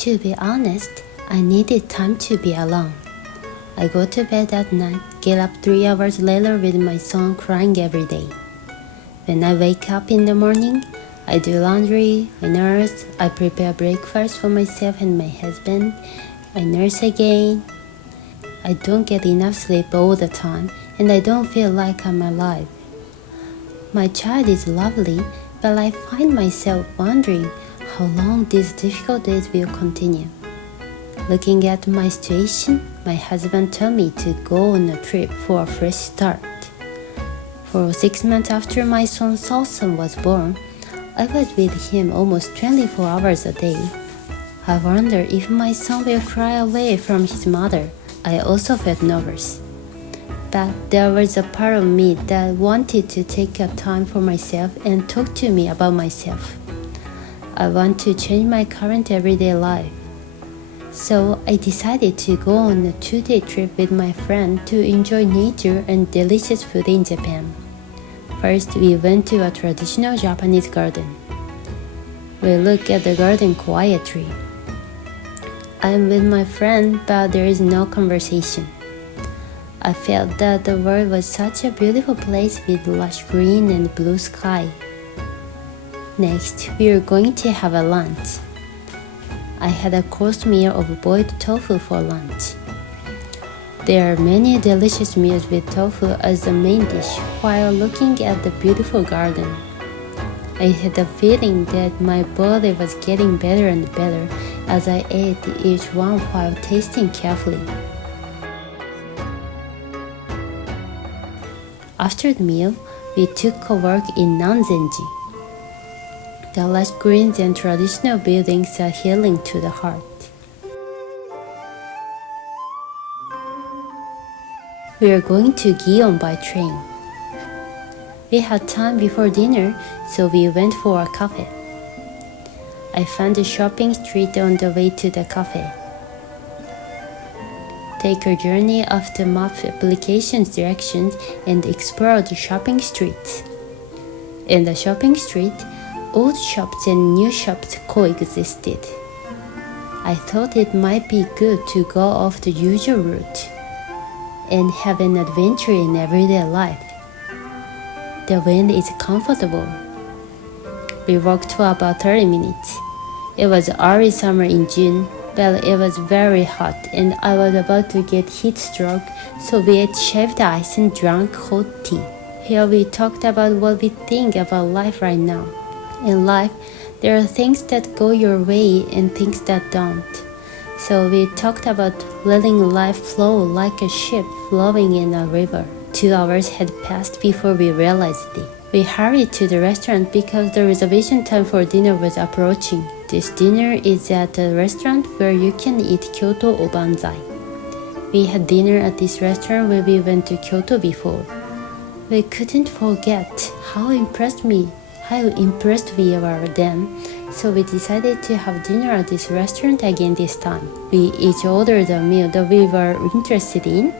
To be honest, I needed time to be alone. I go to bed at night, get up 3 hours later with my son crying every day. When I wake up in the morning, I do laundry, I nurse, I prepare breakfast for myself and my husband, I nurse again. I don't get enough sleep all the time, and I don't feel like I'm alive. My child is lovely, but I find myself wondering how long these difficult days will continue. Looking at my situation, my husband told me to go on a trip for a fresh start. For 6 months after my son Solson was born, I was with him almost 24 hours a day. I wonder if my son will cry away from his mother. I also felt nervous. But there was a part of me that wanted to take a time for myself and talk to me about myself. I want to change my current everyday life. So I decided to go on a 2-day trip with my friend to enjoy nature and delicious food in Japan. First, we went to a traditional Japanese garden. We looked at the garden quietly. I'm with my friend, but there is no conversation. I felt that the world was such a beautiful place with lush green and blue sky. Next, we were going to have a lunch. I had a course meal of boiled tofu for lunch. There are many delicious meals with tofu as the main dish while looking at the beautiful garden. I had a feeling that my body was getting better and better as I ate each one while tasting carefully. After the meal, we took a walk in Nanzenji. The lush greens and traditional buildings are healing to the heart. We are going to Gion by train. We had time before dinner, so we went for a cafe. I found a shopping street on the way to the cafe. Take a journey of the map application's directions and explore the shopping streets. In the shopping street, old shops and new shops coexisted. I thought it might be good to go off the usual route and have an adventure in everyday life. The wind is comfortable. We walked for about 30 minutes. It was early summer in June, but it was very hot and I was about to get heat stroke, so we ate shaved ice and drank hot tea. Here we talked about what we think about life right now. In life, there are things that go your way and things that don't. So we talked about letting life flow like a ship flowing in a river. 2 hours had passed before we realized it. We hurried to the restaurant because the reservation time for dinner was approaching. This dinner is at a restaurant where you can eat Kyoto Obanzai. We had dinner at this restaurant when we went to Kyoto before. We couldn't forget how impressed we were then, so we decided to have dinner at this restaurant again this time. We each ordered a meal that we were interested in,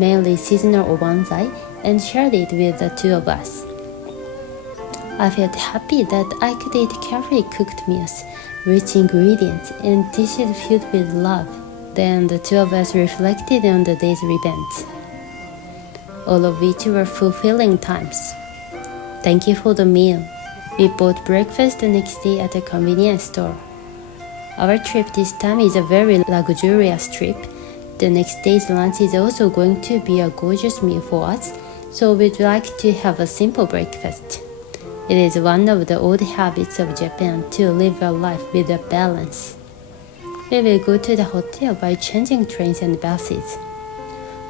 mainly seasonal obanzai, and shared it with the two of us. I felt happy that I could eat carefully cooked meals, rich ingredients, and dishes filled with love. Then the two of us reflected on the day's events, all of which were fulfilling times. Thank you for the meal. We bought breakfast the next day at a convenience store. Our trip this time is a very luxurious trip. The next day's lunch is also going to be a gorgeous meal for us, so we'd like to have a simple breakfast. It is one of the old habits of Japan to live a life with a balance. We will go to the hotel by changing trains and buses.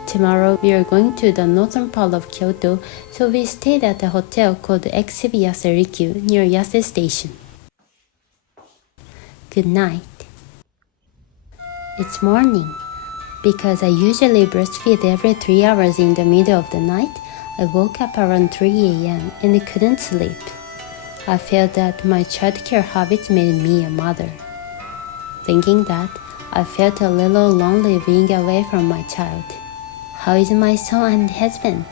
Tomorrow we are going to the northern part of Kyoto, so we stayed at a hotel called Exibi Yase-rikyu near Yase Station. Good night. It's morning. Because I usually breastfeed every 3 hours in the middle of the night, I woke up around 3 a.m. and couldn't sleep. I felt that my childcare habits made me a mother. Thinking that, I felt a little lonely being away from my child. How is my son and husband?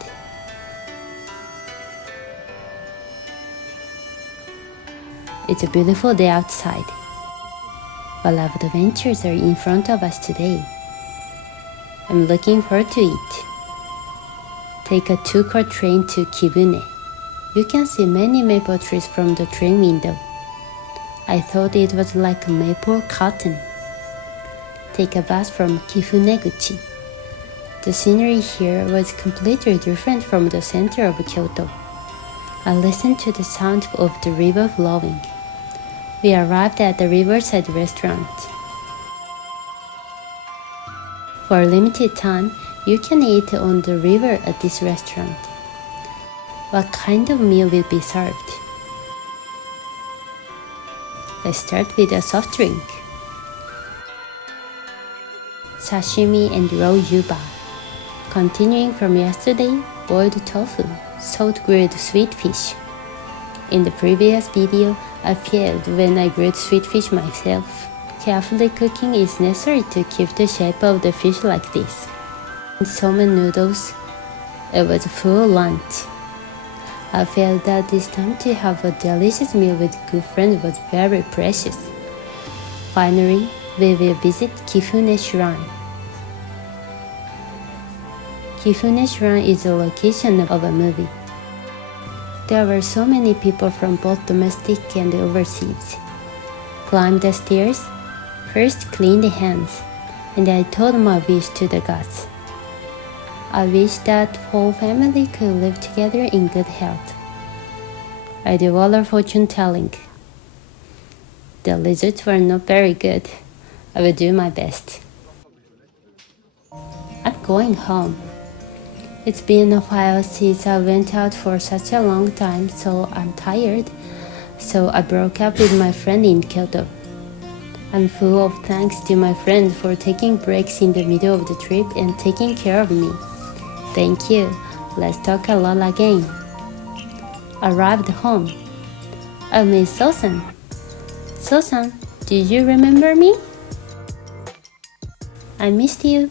It's a beautiful day outside. What adventures are in front of us today? I'm looking forward to it. Take a 2-car train to Kibune. You can see many maple trees from the train window. I thought it was like maple cotton. Take a bus from Kifuneguchi. The scenery here was completely different from the center of Kyoto. I listened to the sound of the river flowing. We arrived at the riverside restaurant. For a limited time, you can eat on the river at this restaurant. What kind of meal will be served? Let's start with a soft drink. Sashimi and raw yuba. Continuing from yesterday, boiled tofu, salt-grilled sweet fish. In the previous video, I failed when I grilled sweet fish myself. Carefully cooking is necessary to keep the shape of the fish like this. And somen noodles. It was full lunch. I felt that this time to have a delicious meal with good friends was very precious. Finally, we will visit Kifune Shrine. Kifune Shrine is the location of a movie. There were so many people from both domestic and overseas. Climb the stairs, first clean the hands, and I told my wish to the gods. I wish that whole family could live together in good health. I do all our fortune telling. The results were not very good. I will do my best. I'm going home. It's been a while since I went out for such a long time, so I'm tired. So I broke up with my friend in Kyoto. I'm full of thanks to my friend for taking breaks in the middle of the trip and taking care of me. Thank you. Let's talk a lot again. Arrived home. I miss So-san. So-san, did you remember me? I missed you.